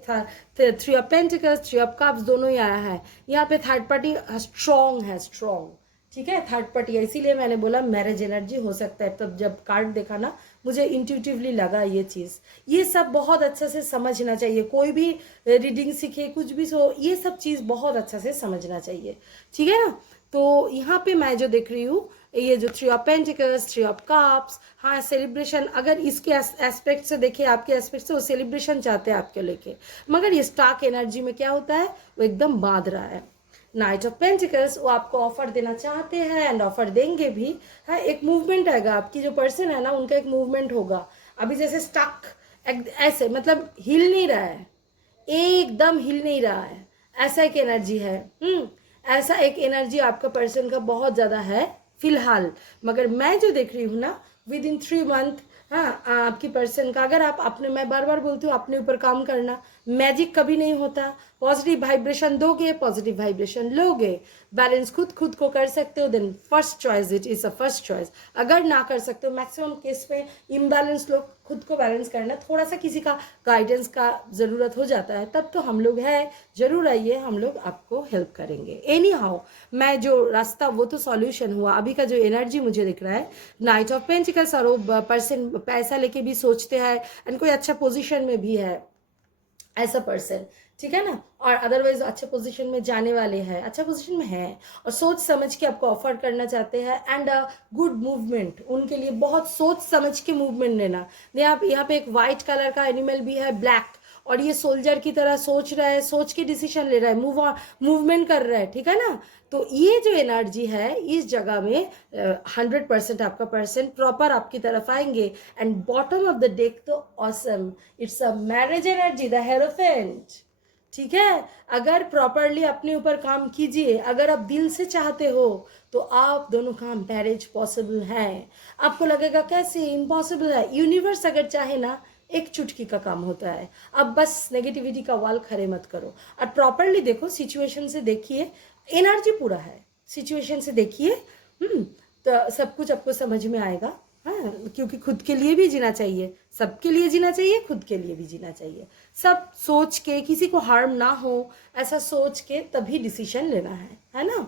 3 ऑफ पेंटिकल्स, 3 ऑफ कप्स दोनों ही आया है यहाँ पे। थर्ड पार्टी स्ट्रॉन्ग है, स्ट्रॉन्ग। ठीक है, थर्ड पार्टी है, इसीलिए मैंने बोला मैरिज एनर्जी हो सकता है। तब जब कार्ड देखा ना, मुझे इंट्यूटिवली लगा ये चीज़। ये सब बहुत अच्छा से समझना चाहिए, कोई भी रीडिंग सीखे, कुछ भी सो, ये सब चीज़ बहुत अच्छा से समझना चाहिए। ठीक है ना। तो यहाँ पे मैं जो देख रही हूँ, ये जो 3 ऑफ पेंटिकल्स, 3 ऑफ कप्स, हाँ सेलिब्रेशन, अगर इसके एस्पेक्ट से देखें, आपके एस्पेक्ट से, वो सेलिब्रेशन चाहते हैं आपके लेके, मगर ये स्टार्क एनर्जी में क्या होता है, वो एकदम बांध रहा है। नाइट ऑफ पेंटिकल्स, वो आपको ऑफर देना चाहते हैं एंड ऑफर देंगे भी, है। एक मूवमेंट आएगा, आपकी जो पर्सन है ना, उनका एक मूवमेंट होगा। अभी जैसे स्टक ऐसे, मतलब हिल नहीं रहा है, एकदम हिल नहीं रहा है, ऐसा एक एनर्जी है। ऐसा एक एनर्जी आपका पर्सन का बहुत ज़्यादा है फिलहाल। मगर मैं जो देख रही हूँ ना, विद इन 3 मंथ, हाँ, आपकी पर्सन का, अगर आप अपने, मैं बार बार बोलती हूँ, अपने ऊपर काम करना, मैजिक कभी नहीं होता। पॉजिटिव वाइब्रेशन दोगे, पॉजिटिव वाइब्रेशन लोगे, बैलेंस खुद को कर सकते हो, then first choice, it is a first choice. अगर ना कर सकते हो, मैक्सिमम केस में इम्बैलेंस लोग, खुद को बैलेंस करना, थोड़ा सा किसी का गाइडेंस का ज़रूरत हो जाता है, तब तो हम लोग हैं, जरूर आइए, हम लोग आपको हेल्प करेंगे। एनी हाउ, मैं जो रास्ता, वो तो सॉल्यूशन हुआ। अभी का जो एनर्जी मुझे दिख रहा है, नाइट ऑफ पेंटिकल्स, और वो पर्सन पैसा लेके भी सोचते हैं एंड कोई अच्छा पोजीशन में भी है, ऐसा पर्सन। ठीक है ना। और अदरवाइज अच्छे पोजीशन में जाने वाले हैं, अच्छा पोजीशन में है, और सोच समझ के आपको ऑफर करना चाहते हैं एंड गुड मूवमेंट, उनके लिए बहुत सोच समझ के मूवमेंट लेना। यहाँ पे एक वाइट कलर का एनिमल भी है, ब्लैक, और ये सोल्जर की तरह सोच रहा है, सोच के डिसीजन ले रहा है, मूवमेंट कर रहा है, ठीक है ना। तो ये जो एनर्जी है इस जगह में 100% आपका पर्सन प्रॉपर आपकी तरफ आएंगे। And bottom of the deck तो awesome, it's a marriage energy, the hierophant, ठीक है। अगर प्रॉपरली अपने ऊपर काम कीजिए, अगर आप दिल से चाहते हो तो आप दोनों का मैरिज पॉसिबल है। आपको लगेगा कैसे इम्पॉसिबल है, यूनिवर्स अगर चाहे ना एक चुटकी का काम होता है। अब बस नेगेटिविटी का वाल खड़े मत करो और प्रॉपरली देखो, सिचुएशन से देखिए, एनर्जी पूरा है, सिचुएशन से देखिए, तो सब कुछ आपको समझ में आएगा। हाँ, क्योंकि खुद के लिए भी जीना चाहिए, सबके लिए जीना चाहिए, खुद के लिए भी जीना चाहिए। सब सोच के, किसी को हार्म ना हो ऐसा सोच के तभी डिसीजन लेना है ना।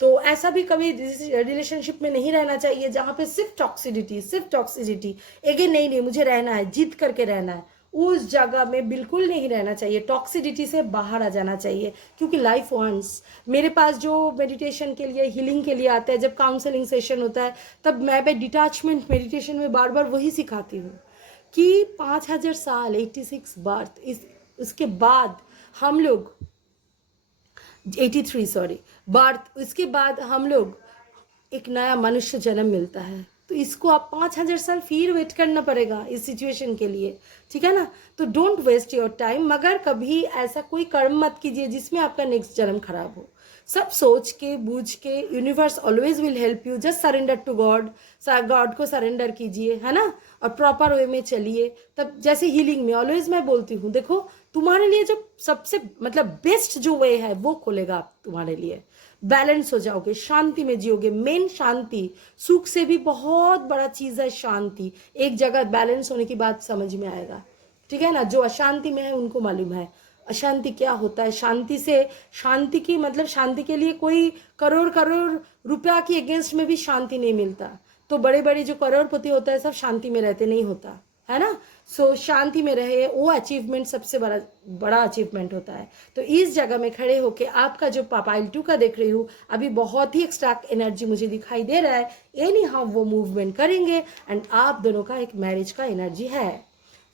तो ऐसा भी कभी रिलेशनशिप में नहीं रहना चाहिए जहाँ पे सिर्फ टॉक्सिसिटी, एगे नहीं मुझे रहना है, जीत करके रहना है, उस जगह में बिल्कुल नहीं रहना चाहिए। टॉक्सिसिटी से बाहर आ जाना चाहिए, क्योंकि लाइफ वंस, मेरे पास जो मेडिटेशन के लिए, हीलिंग के लिए आता है, जब काउंसलिंग सेशन होता है तब मैं डिटैचमेंट मेडिटेशन में बार बार वही सिखाती हूँ कि 5000 साल 86 बर्थ, इसके बाद हम लोग 83 सॉरी बर्थ, उसके बाद हम लोग एक नया मनुष्य जन्म मिलता है। तो इसको आप 5000 साल फिर वेट करना पड़ेगा इस सिचुएशन के लिए, ठीक है ना। तो डोंट वेस्ट योर टाइम, मगर कभी ऐसा कोई कर्म मत कीजिए जिसमें आपका नेक्स्ट जन्म खराब हो। सब सोच के बूझ के, universe always will help you, just surrender to God, God को सरेंडर कीजिए, है ना, और प्रॉपर वे में चलिए। तब जैसे हीलिंग में ऑलवेज मैं बोलती हूँ, देखो तुम्हारे लिए जो सबसे मतलब बेस्ट जो वे है वो खोलेगा आप तुम्हारे लिए, बैलेंस हो जाओगे, शांति में जियोगे। मेन शांति, सुख से भी बहुत बड़ा चीज है शांति। एक जगह बैलेंस होने की बात समझ में आएगा, ठीक है ना। जो अशांति में है उनको मालूम है अशांति क्या होता है। शांति से, शांति की मतलब शांति के लिए कोई करोड़ करोड़ रुपया की अगेंस्ट में भी शांति नहीं मिलता। तो बड़े बड़े जो करोड़पति होता है सब शांति में रहते नहीं होता है ना। सो शांति में रहे, वो अचीवमेंट सबसे बड़ा बड़ा अचीवमेंट होता है। तो इस जगह में खड़े होके आपका जो पाइल 2 का देख रही हूँ, अभी बहुत ही एक्स्ट्रा एनर्जी मुझे दिखाई दे रहा है। एनी हाउ वो मूवमेंट करेंगे एंड आप दोनों का एक मैरिज का एनर्जी है।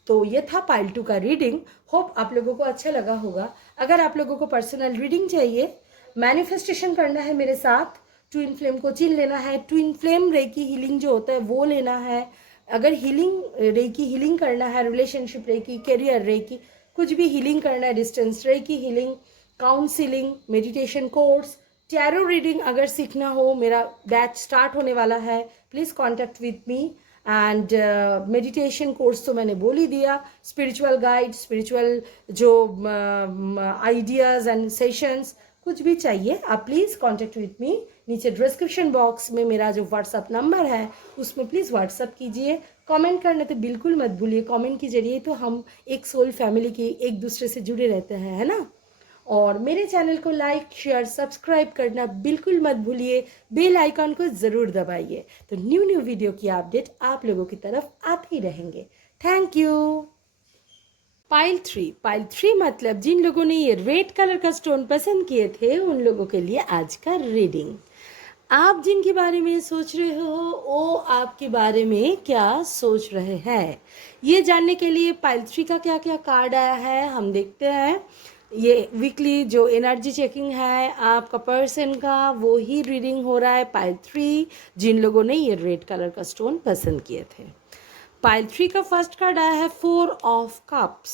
तो ये था पाइल 2 का रीडिंग। होप आप लोगों को अच्छा लगा होगा। अगर आप लोगों को पर्सनल रीडिंग चाहिए, मैनिफेस्टेशन करना है मेरे साथ, ट्विन फ्लेम को चिन लेना है, ट्विन फ्लेम रेकी हीलिंग जो होता है वो लेना है, अगर हीलिंग रेकी हीलिंग करना है, रिलेशनशिप रेकी, करियर रेकी, कुछ भी हीलिंग करना है, distance recce healing, counselling, meditation course, tarot reading अगर सीखना हो, मेरा बैच स्टार्ट होने वाला है, please contact with me. And meditation course तो मैंने बोल ही दिया, स्पिरिचुअल गाइड, स्पिरिचुअल जो आइडियाज़ एंड सेशंस, कुछ भी चाहिए आप प्लीज़ कांटेक्ट विद मी। नीचे डिस्क्रिप्शन बॉक्स में मेरा जो व्हाट्सअप नंबर है उसमें प्लीज़ व्हाट्सअप कीजिए। कमेंट करने तो बिल्कुल मत भूलिए, कमेंट के जरिए तो हम एक सोल फैमिली की एक दूसरे से जुड़े रहते हैं, है ना। और मेरे चैनल को लाइक शेयर सब्सक्राइब करना बिल्कुल मत भूलिए, बेल आइकन को ज़रूर दबाइए, तो न्यू वीडियो की अपडेट आप लोगों की तरफ आते ही रहेंगे। Thank you. पाइल 3 मतलब जिन लोगों ने ये रेड कलर का स्टोन पसंद किए थे उन लोगों के लिए आज का रीडिंग। आप जिनके बारे में सोच रहे हो वो आपके बारे में क्या सोच रहे हैं, ये जानने के लिए पाइल 3 का क्या क्या कार्ड आया है हम देखते हैं। ये वीकली जो एनर्जी चेकिंग है आपका पर्सन का, वो ही रीडिंग हो रहा है पाइल 3 जिन लोगों ने ये रेड कलर का स्टोन पसंद किए थे। पाइल 3 का फर्स्ट कार्ड आया है 4 of cups,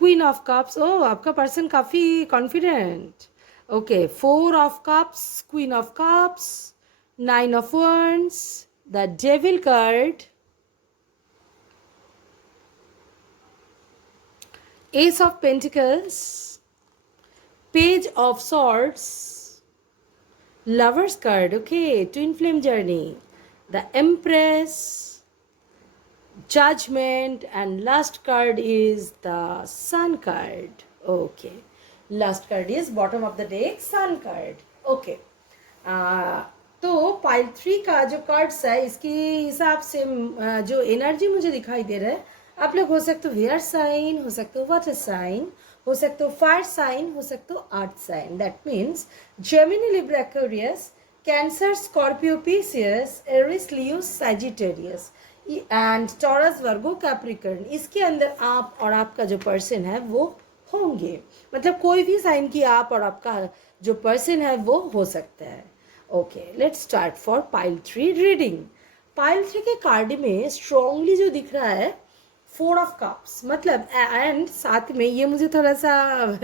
queen of cups. ओ आपका पर्सन काफ़ी confident. Okay, 4 of cups, queen of cups, 9 of wands, the devil card, Ace of Pentacles, Page of Swords, Lover's card, okay, Twin Flame Journey, the Empress, Judgment, and last card is the Sun card. Okay, last card is bottom of the deck, Sun card. Okay, तो pile 3 का जो cards है इसके हिसाब से जो energy मुझे दिखाई दे रहा है, आप लोग हो सकते हो एयर साइन, हो सकते हो वाटर साइन, हो सकते हो फायर साइन, हो सकते हो earth sign. That means Gemini, Libra, Aquarius, Cancer, Scorpio, Pisces, Aries, Leo, Sagittarius, and Taurus Virgo Capricorn, इसके अंदर आप और आपका जो पर्सन है वो होंगे, मतलब कोई भी साइन की आप और आपका जो पर्सन है वो हो सकता है। Okay, let's start for pile 3 reading. Pile 3 के कार्ड में स्ट्रॉन्गली जो दिख रहा है 4 ऑफ कप्स, मतलब एंड साथ में ये मुझे थोड़ा सा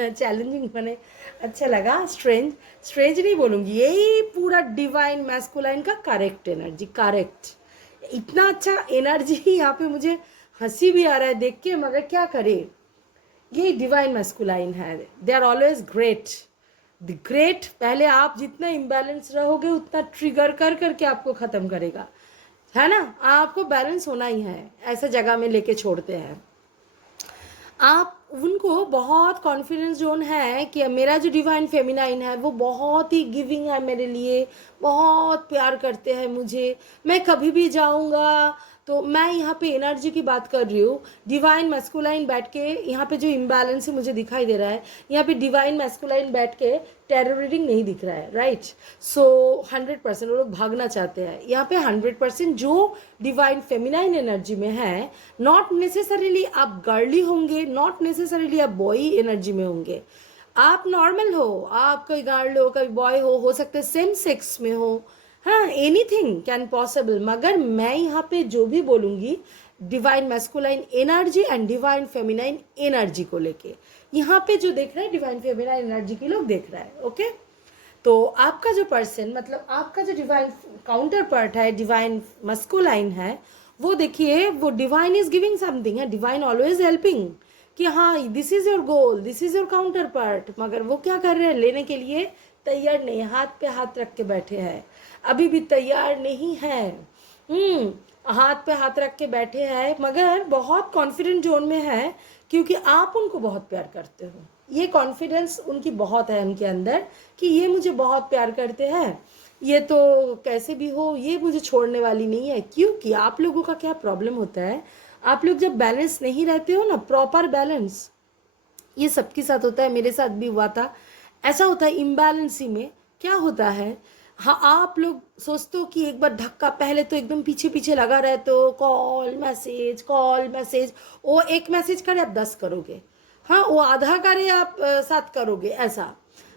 चैलेंजिंग बने, अच्छा लगा, स्ट्रेंज नहीं बोलूँगी, यही पूरा डिवाइन मैस्कुलाइन का करेक्ट एनर्जी, करेक्ट, इतना अच्छा एनर्जी यहाँ पे मुझे हंसी भी आ रहा है देख के, मगर क्या करे, ये डिवाइन मैस्कुलाइन है, they are always great, the great. पहले आप जितना इम्बैलेंस रहोगे उतना ट्रिगर कर करके आपको ख़त्म करेगा, है ना, आपको बैलेंस होना ही है, ऐसा जगह में लेके छोड़ते हैं आप उनको। बहुत कॉन्फिडेंस जोन है कि मेरा जो डिवाइन फेमिनाइन है वो बहुत ही गिविंग है मेरे लिए, बहुत प्यार करते हैं मुझे, मैं कभी भी जाऊंगा तो मैं यहाँ पे एनर्जी की बात कर रही हूँ। डिवाइन मैस्कुलाइन बैठ के यहाँ पे जो इम्बैलेंस मुझे दिखाई दे रहा है, यहाँ पे डिवाइन मैस्कुलाइन बैठ के टेरर रीडिंग नहीं दिख रहा है, राइट। सो 100% वो लोग भागना चाहते हैं, यहाँ पे 100% जो डिवाइन फेमिनाइन एनर्जी में है, नॉट नेसेसरीली आप गर्ली होंगे, नॉट नेसेसरीली आप बॉय एनर्जी में होंगे, आप नॉर्मल हो, आप कोई गर्ल हो कोई बॉय हो सकते सेम सेक्स में हो, हाँ, एनीथिंग कैन पॉसिबल, मगर मैं यहाँ पे जो भी बोलूँगी divine masculine energy and divine feminine energy को लेके, यहाँ पे जो देख रहा है डिवाइन फेमिनाइन एनर्जी के लोग देख रहा है। ओके, तो आपका जो पर्सन, मतलब आपका जो डिवाइन काउंटर पार्ट है, डिवाइन मैस्कुलाइन है, वो देखिए, वो डिवाइन इज गिविंग समथिंग है, डिवाइन ऑलवेज हेल्पिंग कि हाँ this is your goal, this is your counter part, मगर वो क्या कर रहे हैं, लेने के लिए तैयार नहीं, हाथ पे हाथ रख के बैठे हैं, अभी भी तैयार नहीं है, हाथ पे हाथ रख के बैठे हैं, मगर बहुत कॉन्फिडेंट जोन में है क्योंकि आप उनको बहुत प्यार करते हो, ये कॉन्फिडेंस उनकी बहुत है उनके अंदर कि ये मुझे बहुत प्यार करते हैं, ये तो कैसे भी हो ये मुझे छोड़ने वाली नहीं है। क्योंकि आप लोगों का क्या प्रॉब्लम होता है, आप लोग जब बैलेंस नहीं रहते हो ना, प्रॉपर बैलेंस, ये सबके साथ होता है, मेरे साथ भी हुआ था, ऐसा होता है इम्बैलेंसी में क्या होता है, हाँ आप लोग सोचते हो कि एक बार धक्का, पहले तो एकदम पीछे पीछे लगा रहते हो, कॉल मैसेज, वो एक मैसेज करे आप 10 करोगे, हाँ वो आधा करे आप 7 करोगे, ऐसा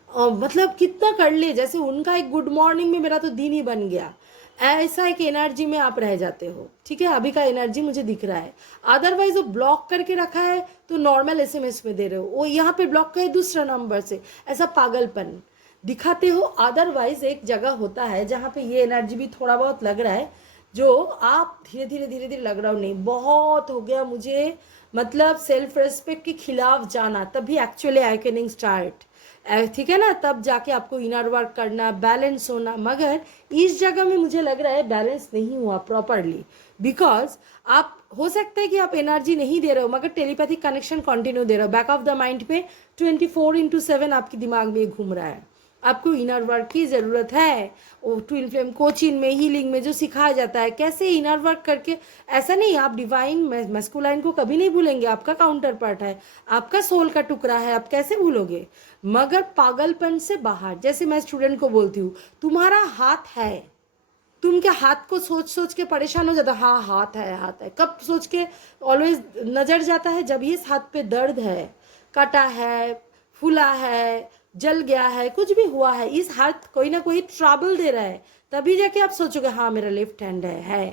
मतलब कितना कर ले, जैसे उनका एक गुड मॉर्निंग में मेरा तो दिन ही बन गया, ऐसा एक एनर्जी में आप रह जाते हो। ठीक है, अभी का एनर्जी मुझे दिख रहा है, अदरवाइज वो ब्लॉक करके रखा है तो नॉर्मल एसएमएस में दे रहे हो, वो यहाँ पे ब्लॉक का है दूसरा नंबर से, ऐसा पागलपन दिखाते हो। अदरवाइज एक जगह होता है जहाँ पे ये एनर्जी भी थोड़ा बहुत लग रहा है, जो आप धीरे धीरे लग रहा हो, नहीं बहुत हो गया मुझे, मतलब सेल्फ रेस्पेक्ट के खिलाफ जाना, तभी एक्चुअली अवेकनिंग स्टार्ट, ठीक है ना, तब जाके आपको इनर वर्क करना, बैलेंस होना, मगर इस जगह में मुझे लग रहा है बैलेंस नहीं हुआ प्रॉपरली, बिकॉज आप हो सकता है कि आप एनर्जी नहीं दे रहे हो मगर टेलीपैथिक कनेक्शन कंटिन्यू दे रहे हो, बैक ऑफ द माइंड पे 24/7 आपके दिमाग में घूम रहा है, आपको इनर वर्क की ज़रूरत है। वो ट्विन फ्लेम कोचिंग में, हीलिंग में जो सिखाया जाता है कैसे इनर वर्क करके, ऐसा नहीं आप डिवाइन मैस्कुलाइन को कभी नहीं भूलेंगे, आपका काउंटर पार्ट है, आपका सोल का टुकड़ा है, आप कैसे भूलोगे, मगर पागलपन से बाहर, जैसे मैं स्टूडेंट को बोलती हूँ तुम्हारा हाथ है, तुम क्या हाथ को सोच सोच के परेशान हो जाता, हाँ हाथ है, कब सोच के ऑलवेज नजर जाता है, जब ये हाथ पे दर्द है, कटा है, फूला है, जल गया है, कुछ भी हुआ है, इस हाथ कोई ना कोई ट्रबल दे रहा है, तभी जाके आप सोचोगे हाँ मेरा लेफ्ट हैंड है,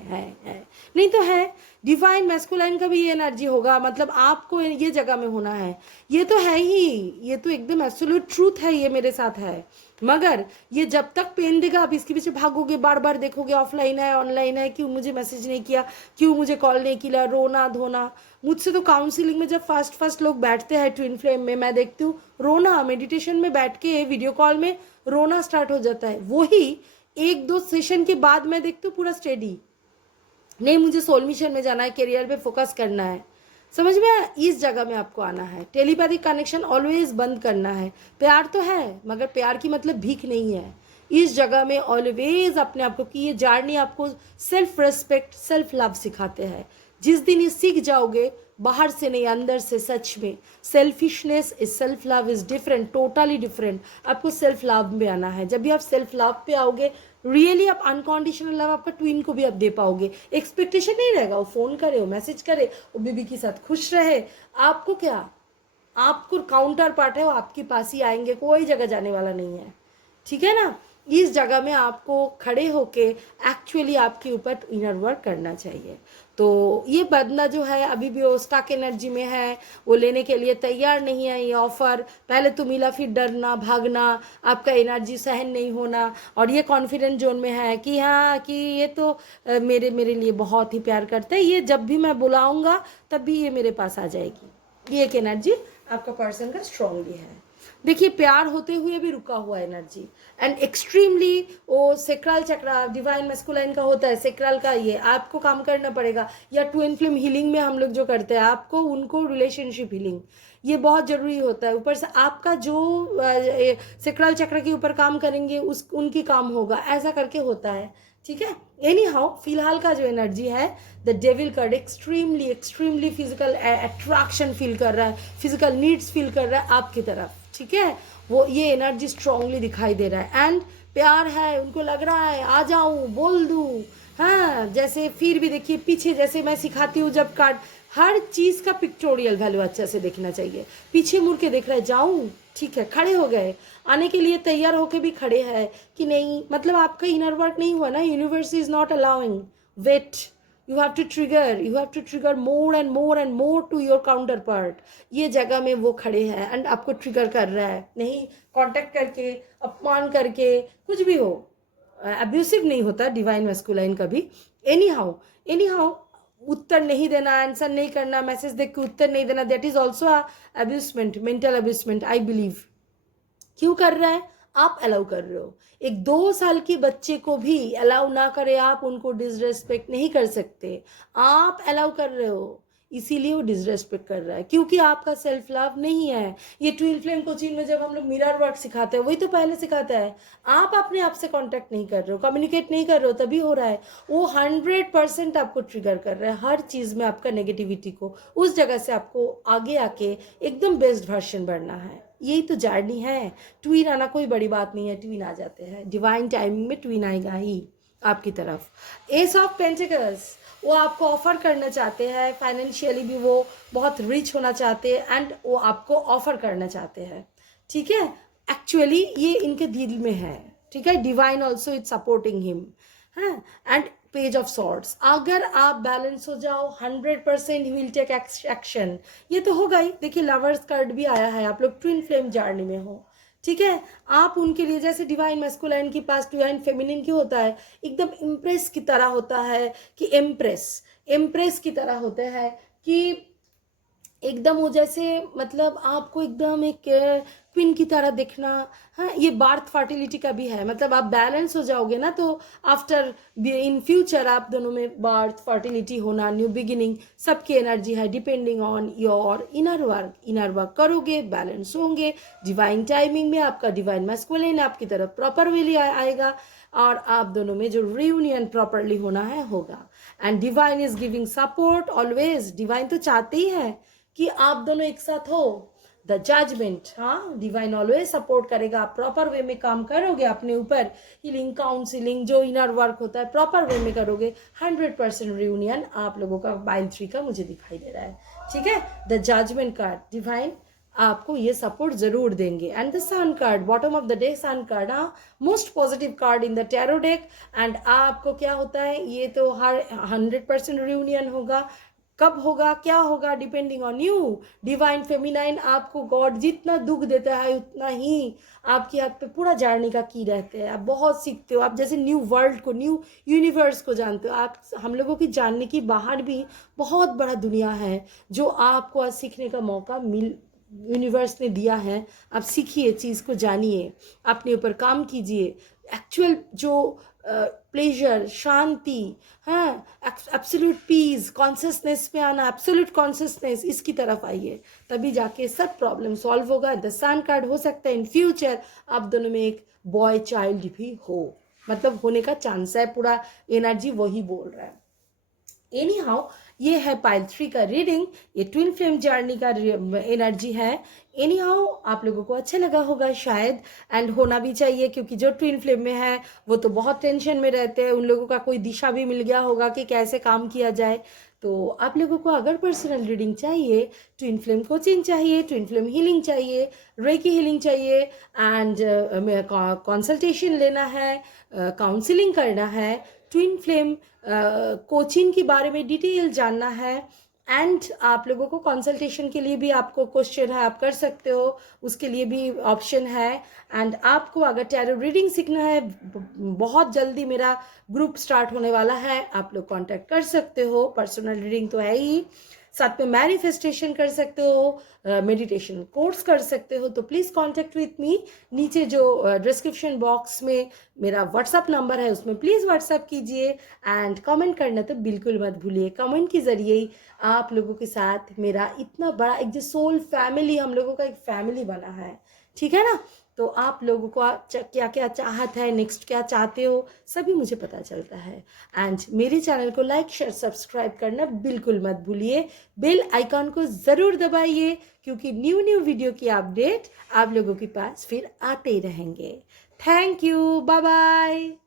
नहीं तो है। डिवाइन मैस्कुलाइन का भी ये एनर्जी होगा, मतलब आपको ये जगह में होना है, ये तो है ही, ये तो एकदम एब्सोल्यूट ट्रूथ है, ये मेरे साथ है, मगर ये जब तक पेन देगा आप इसके पीछे भागोगे, बार बार देखोगे ऑफलाइन है ऑनलाइन है, क्यों मुझे मैसेज नहीं किया, क्यों मुझे कॉल नहीं किया, रोना धोना। मुझसे तो काउंसिलिंग में जब फर्स्ट लोग बैठते हैं ट्विन फ्लेम में, मैं देखती हूँ रोना, मेडिटेशन में बैठ के वीडियो कॉल में रोना स्टार्ट हो जाता है, वही 1-2 सेशन के बाद मैं देखती हूँ पूरा स्टेडी, नहीं मुझे सोल मिशन में जाना है, करियर पे फोकस करना है, समझ में आया, इस जगह में आपको आना है, टेलीपैथिक कनेक्शन ऑलवेज बंद करना है, प्यार तो है मगर प्यार की मतलब भीख नहीं है, इस जगह में ऑलवेज अपने आप को, कि ये जर्नी आपको सेल्फ रेस्पेक्ट सेल्फ लव सिखाते हैं, जिस दिन ये सीख जाओगे, बाहर से नहीं अंदर से, सच में selfishness is self love is different, totally different, आपको सेल्फ लव में आना है, जब भी आप सेल्फ लव पे आओगे रियली आप अनकंडीशनल लव आपका ट्विन को भी आप दे पाओगे। एक्सपेक्टेशन नहीं रहेगा वो फ़ोन करे, वो मैसेज करे, वो बेबी के साथ खुश रहे। आपको क्या, आपको काउंटर पार्ट है वो आपके पास ही आएंगे, कोई जगह जाने वाला नहीं है, ठीक है ना। इस जगह में आपको खड़े होके एक्चुअली आपके ऊपर इनर वर्क करना चाहिए। तो ये बंदा जो है अभी भी वो स्टक एनर्जी में है, वो लेने के लिए तैयार नहीं है ये ऑफर। पहले तो मिला फिर डरना भागना, आपका एनर्जी सहन नहीं होना, और ये कॉन्फिडेंट जोन में है कि हाँ कि ये तो मेरे मेरे लिए बहुत ही प्यार करता है, ये जब भी मैं बुलाऊंगा तब भी ये मेरे पास आ जाएगी। ये एक एनर्जी आपका पर्सन का स्ट्रांगली है। देखिए प्यार होते हुए भी रुका हुआ एनर्जी, एंड एक्सट्रीमली वो सेक्रल चक्र डिवाइन मैस्कुलाइन का होता है, सेक्रल का, ये आपको काम करना पड़ेगा। या ट्विन फ्लेम हीलिंग में हम लोग जो करते हैं, आपको उनको रिलेशनशिप हीलिंग ये बहुत ज़रूरी होता है। ऊपर से आपका जो सेक्रल चक्र के ऊपर काम करेंगे उस उनकी काम होगा, ऐसा करके होता है, ठीक है। एनी हाउ फिलहाल का जो एनर्जी है, the devil card extremely extremely physical attraction feel कर रहा है, फिजिकल नीड्स फील कर रहा है आपकी तरफ, ठीक है। वो ये एनर्जी स्ट्रांगली दिखाई दे रहा है, एंड प्यार है, उनको लग रहा है आ जाऊं बोल दूं, हाँ जैसे। फिर भी देखिए पीछे जैसे मैं सिखाती हूँ जब कार्ड, हर चीज़ का पिक्टोरियल वैल्यू अच्छा से देखना चाहिए। पीछे मुड़ के देख रहा है जाऊं, ठीक है, खड़े हो गए, आने के लिए तैयार होके भी खड़े हैं कि नहीं, मतलब आपका इनर वर्क नहीं हुआ ना, universe is not allowing, wait, you have to trigger more and more and more to your counterpart। ये जगह में वो खड़े हैं एंड आपको ट्रिगर कर रहा है, नहीं कांटेक्ट करके, अपमान करके, कुछ भी हो, अब्यूसिव नहीं होता डिवाइन मैस्कुलाइन कभी। एनी हाउ उत्तर नहीं देना, आंसर नहीं करना, मैसेज देख के उत्तर नहीं देना, that is also abusement, mental abusement I believe. क्यों कर रहा है, आप अलाउ कर रहे हो। एक 2 साल के बच्चे को भी अलाउ ना करे आप, उनको डिसरेस्पेक्ट नहीं कर सकते, आप अलाउ कर रहे हो, इसीलिए वो डिसरेस्पेक्ट कर रहा है, क्योंकि आपका सेल्फ लव नहीं है। ये ट्विन फ्लेम कोचिंग में जब हम लोग मिरर वर्क सिखाते हैं, वही तो पहले सिखाता है। आप अपने आप से कांटेक्ट नहीं कर रहे हो, कम्युनिकेट नहीं कर रहे हो, तभी हो रहा है। वो 100% आपको ट्रिगर कर रहा है हर चीज़ में, आपका नेगेटिविटी को, उस जगह से आपको आगे आके एकदम बेस्ट वर्जन बनना है। यही तो जर्नी है। ट्वीन आना कोई बड़ी बात नहीं है, ट्वीन आ जाते हैं, डिवाइन टाइमिंग में ट्वीन आएगा ही आपकी तरफ। एस ऑफ पेंटिकल्स, वो आपको ऑफर करना चाहते हैं, फाइनेंशियली भी वो बहुत रिच होना चाहते हैं, एंड वो आपको ऑफर करना चाहते हैं, ठीक है। एक्चुअली ये इनके दिल में है, ठीक है। Divine also is supporting him, है। एंड पेज ऑफ सॉर्ड्स, अगर आप बैलेंस हो जाओ 100% ही विल टेक एक्शन, ये तो होगा ही। देखिए लवर्स कार्ड भी आया है, आप लोग ट्विन फ्लेम जर्नी में हो, ठीक है। आप उनके लिए जैसे डिवाइन मैस्कुलाइन के पास डिवाइन फेमिनिन क्यों होता है, एकदम इम्प्रेस की तरह होता है, कि एम्प्रेस की तरह होते हैं, कि एकदम वो जैसे, मतलब आपको एकदम एक क्वीन की तरह दिखना। हाँ, ये बार्थ फर्टिलिटी का भी है, मतलब आप बैलेंस हो जाओगे ना, तो आफ्टर इन फ्यूचर आप दोनों में बार्थ फर्टिलिटी होना, न्यू बिगिनिंग, सबकी एनर्जी है, depending on your inner work करोगे, बैलेंस होंगे। डिवाइन टाइमिंग में आपका डिवाइन मैस्कुलिन आपकी तरफ प्रॉपर वेली आएगा, और आप दोनों में जो रियूनियन प्रॉपरली होना है होगा। And divine is giving support always, divine तो चाहते ही है कि आप दोनों एक साथ हो। द जजमेंट, हाँ, डिवाइन ऑलवेज सपोर्ट करेगा, आप प्रॉपर वे में काम करोगे, अपने ऊपर हीलिंग काउंसिलिंग जो इनर वर्क होता है प्रॉपर वे में करोगे, 100% रियूनियन आप लोगों का बाइल 3 का मुझे दिखाई दे रहा है, ठीक है। द जजमेंट कार्ड, डिवाइन आपको ये सपोर्ट जरूर देंगे। And the sun card, bottom of the day sun card, हाँ, most positive card in the tarot deck. And आपको क्या होता है, ये तो हर 100% रियूनियन होगा, कब होगा क्या होगा depending on you. Divine feminine आपको गॉड जितना दुख देता है उतना ही आपके हाथ पे पूरा जानने का की रहते हैं, आप बहुत सीखते हो, आप जैसे न्यू वर्ल्ड को, न्यू यूनिवर्स को जानते हो। आप हम लोगों की जानने की बाहर भी बहुत बड़ा दुनिया है जो आपको आज सीखने का मौका यूनिवर्स ने दिया है। आप सीखिए, चीज़ को जानिए, अपने ऊपर काम कीजिए, एक्चुअल जो प्लेजर, शांति, हाँ, एब्सोल्यूट पीस, कॉन्शियसनेस में आना, एब्सोल्यूट कॉन्शियसनेस, इसकी तरफ आइए, तभी जाके सब प्रॉब्लम सॉल्व होगा। द सन कार्ड, हो सकता है इन फ्यूचर आप दोनों में एक बॉय चाइल्ड भी हो, मतलब होने का चांस है, पूरा एनर्जी वही बोल रहा है। एनी हाउ ये है पाइल 3 का रीडिंग, ये ट्विन फ्लेम जर्नी का एनर्जी है। एनी हाउ आप लोगों को अच्छा लगा होगा शायद, एंड होना भी चाहिए, क्योंकि जो ट्विन फ्लेम में है वो तो बहुत टेंशन में रहते हैं, उन लोगों का कोई दिशा भी मिल गया होगा कि कैसे काम किया जाए। तो आप लोगों को अगर पर्सनल रीडिंग चाहिए, ट्विन फ्लेम कोचिंग चाहिए, ट्विन फ्लेम हीलिंग चाहिए, रेकी हीलिंग चाहिए, एंड कंसल्टेशन लेना है, काउंसलिंग करना है, ट्विन फ्लेम कोचिंग के बारे में डिटेल जानना है, एंड आप लोगों को कंसल्टेशन के लिए भी आपको क्वेश्चन है, आप कर सकते हो, उसके लिए भी ऑप्शन है। एंड आपको अगर टैरो रीडिंग सीखना है, बहुत जल्दी मेरा ग्रुप स्टार्ट होने वाला है, आप लोग कांटेक्ट कर सकते हो। पर्सनल रीडिंग तो है ही, साथ में मैनिफेस्टेशन कर सकते हो, मेडिटेशन कोर्स कर सकते हो। तो प्लीज़ कांटेक्ट विथ मी। नीचे जो डिस्क्रिप्शन बॉक्स में मेरा व्हाट्सअप नंबर है उसमें प्लीज़ व्हाट्सअप कीजिए, एंड कमेंट करना तो बिल्कुल मत भूलिए। कमेंट के ज़रिए ही आप लोगों के साथ मेरा इतना बड़ा एक जो सोल फैमिली, हम लोगों का एक फैमिली बना है, ठीक है ना। तो आप लोगों को क्या क्या चाहत है, नेक्स्ट क्या चाहते हो, सभी मुझे पता चलता है। एंड मेरे चैनल को लाइक शेयर सब्सक्राइब करना बिल्कुल मत भूलिए, बेल आइकॉन को ज़रूर दबाइए, क्योंकि न्यू वीडियो की अपडेट आप लोगों के पास फिर आते रहेंगे। Thank you, bye bye.